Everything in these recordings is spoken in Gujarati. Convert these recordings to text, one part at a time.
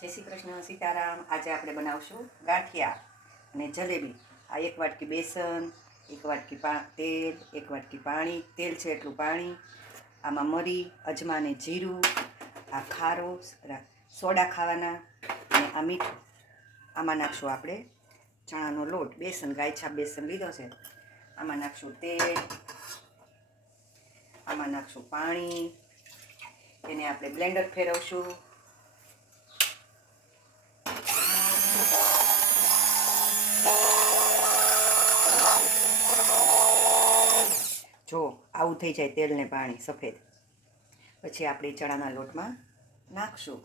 જય શ્રી કૃષ્ણ, સીતારામ. આજે આપણે બનાવશું ગાંઠિયા અને જલેબી. આ 1 વાટકી બેસન, 1 વાટકી તેલ, 1 વાટકી પાણી. તેલ છે એટલું પાણી. આમાં મરી, અજમા ને જીરું, આ ખારો, સોડા ખાવાના અને આ મીઠું. આમાં નાખશું આપણે ચણાનો લોટ, બેસન, ગાયછાપ બેસન લીધો છે. આમાં નાખશું તેલ, આમાં નાખશું પાણી. એને આપણે બ્લેન્ડર ફેરવશું. જો આવું થઈ જાય તેલ ને પાણી સફેદ, પછી આપણે ચણાના લોટમાં નાખશું.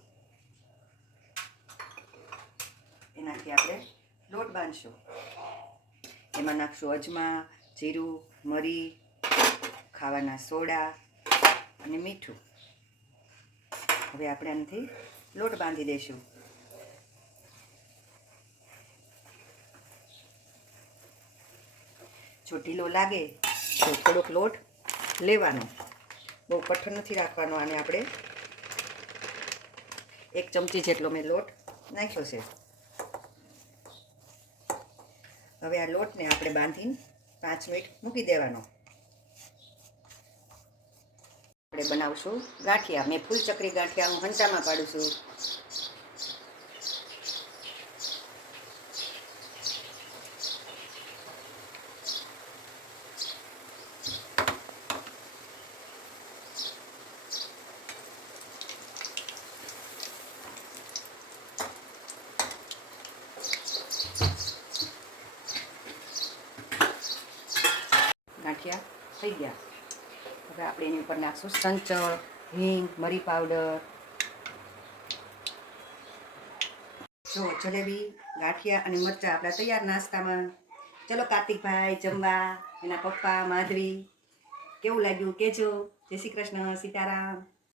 એનાથી આપણે લોટ બાંધશું. એમાં નાખશું અજમા, જીરું, મરી, ખાવાના સોડા અને મીઠું. હવે આપણે આનાથી લોટ બાંધી દઈશું. જો ઢીલો લાગે તો થોડોક લોટ લેવાનો, બહુ કઠણ નથી રાખવાનો. આને આપણે 1 ચમચી જેટલો મેં લોટ નાખ્યો છે. હવે આ લોટને આપણે બાંધીને 5 મિનિટ મૂકી દેવાનો. આપણે બનાવશું ગાંઠિયા. મેં ફૂલ ચકરી ગાંઠિયા હું હંચામાં પાડું છું. ગાંઠિયા થઈ ગયા. હવે આપણે એની ઉપર નાખશું સંચળ, હિંગ, મરી પાવડર. જો જલેબી, ગાંઠિયા અને મરચાં આપણા તૈયાર નાસ્તામાં. ચલો કાર્તિકભાઈ જમવા, એના પપ્પા, માધવી. કેવું લાગ્યું કહેજો. જય શ્રી કૃષ્ણ, સીતારામ.